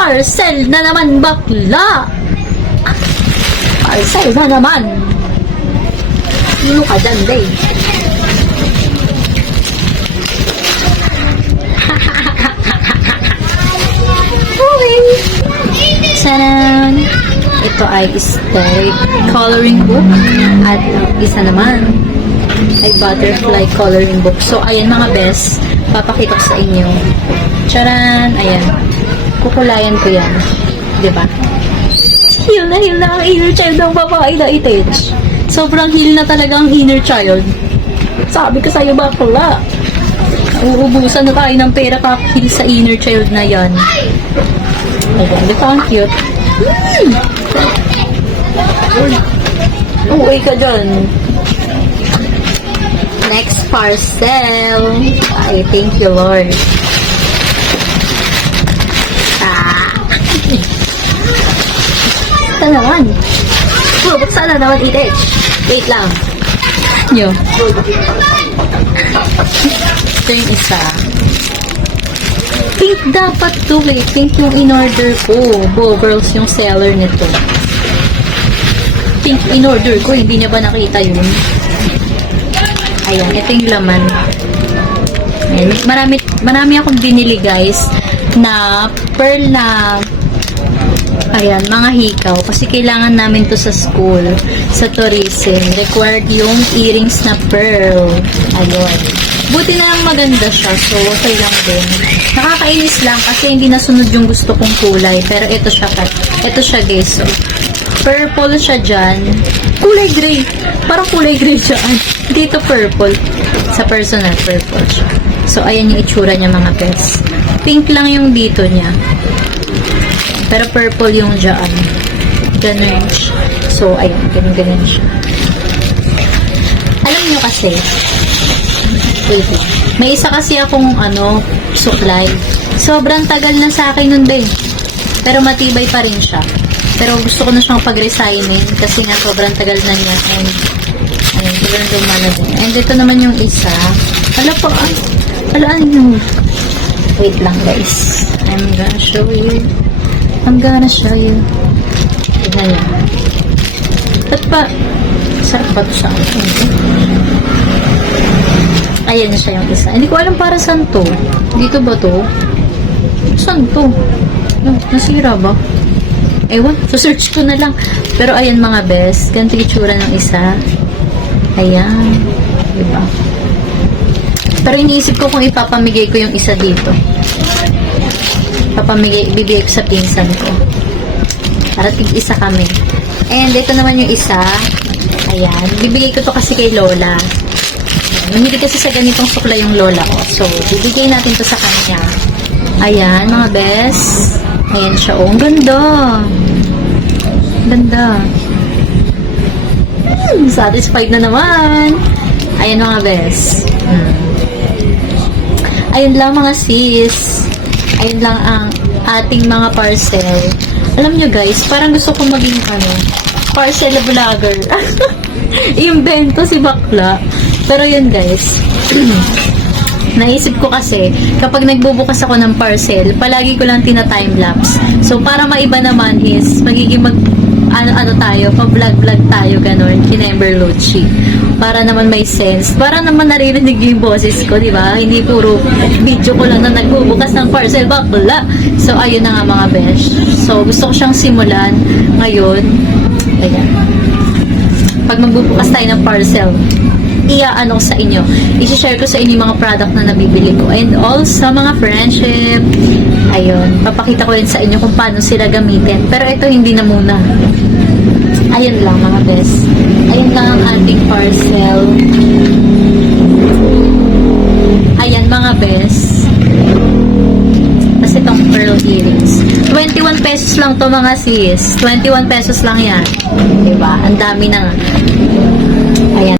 Parcel na naman, bakla! Parcel na naman! Ano ka dyan, day? Okay! Saran! Ito ay aesthetic coloring book. At isa naman ay butterfly coloring book. So, ayan mga best. Papakita ko sa inyo. Charan! Ayan. Kukulayan ko yan. Diba? Heal na ang inner child ng babae na itage. Sobrang heal na talaga ang inner child. Sabi ko sa'yo, bakla. Uubusan na tayo ng pera kakil sa inner child na yan. Ayan, di ba ang cute? Uy ka dyan. Next parcel. Ay, thank you, Lord. Ito naman. Buksan na naman, itech. Wait lang. Nyo. Ito yung isa. Pink dapat to eh. Pink yung in-order ko. Bobbles yung seller nito. Pink in-order ko. Hindi niya ba nakita yun? Ayan. Ito yung laman. Ayan. Marami akong binili guys na pearl na ayan, mga hikaw. Kasi kailangan namin to sa school. Sa tourism. Required yung earrings na pearl. Ayun. Buti na lang maganda siya. So, okay lang din. Nakakainis lang kasi hindi nasunod yung gusto kong kulay. Pero ito siya. Ito siya guys. So, purple siya dyan. Kulay gray. Parang kulay gray dyan. Dito purple. Sa personal, purple siya. So, ayan yung itsura niya mga pets. Pink lang yung dito niya. Pero purple yung dyan. Ganun siya. So, ayan. Ganun siya. Alam nyo kasi, wait lang. May isa kasi akong, supply. Sobrang tagal na sa akin nun din. Pero matibay pa rin siya. Pero gusto ko na siyang pag-resignin kasi nga sobrang tagal na niya. And, ayun, sobrang lumana din. And ito naman yung isa. Alaan nyo. Wait lang guys. I'm gonna show you. Tignan yan. Ba't pa? Sarap ba ito siya? Ayan na siya yung isa. Hindi ko alam para saan to. Dito ba to? Saan to? Nasira ba? Ewan. So-search ko na lang. Pero ayan mga best. Ganito itsura ng isa. Ayan. Diba? Pero iniisip ko kung ipapamigay ko yung isa dito. Ibibigay ko sa pinsan ko. Para tig-isa kami. And ito naman yung isa. Ayan. Bibigay ko to kasi kay Lola. Mahilig kasi sa ganitong sukla yung lola ko. So, bibigay natin to sa kanya. Ayan, mga best. Ayan siya. Oh, ang ganda. Ganda. Satisfied na naman. Ayan, mga best. Ayun lang, mga sis. Ayun lang ang ating mga parcel. Alam nyo guys, parang gusto ko maging parcel vlogger. Invento si bakla. Pero yun guys, naisip ko kasi, kapag nagbubukas ako ng parcel, palagi ko lang tina-timelapse. So, para maiba naman is, magiging tayo, pa-vlog-vlog tayo, ganun, kinember load-sheet. Para naman may sense. Para naman naririnig yung boses ko, di ba? Hindi puro video ko lang na nagbubukas ng parcel, bakla. So, ayun na nga mga besh. So, gusto ko siyang simulan ngayon. Ayan. Pag magbubukas tayo ng parcel, iaano ko sa inyo. I-share ko sa inyo yung mga product na nabibili ko. And also, mga friendship. Ayun. Papakita ko rin sa inyo kung paano sila gamitin. Pero ito, hindi na muna. Ayun lang, mga best. Ayun lang ang ating parcel. Ayan, mga best. Tapos itong pearl earrings. 21 pesos lang to mga sis. 21 pesos lang yan. Diba? Ang dami na nga. Ayan.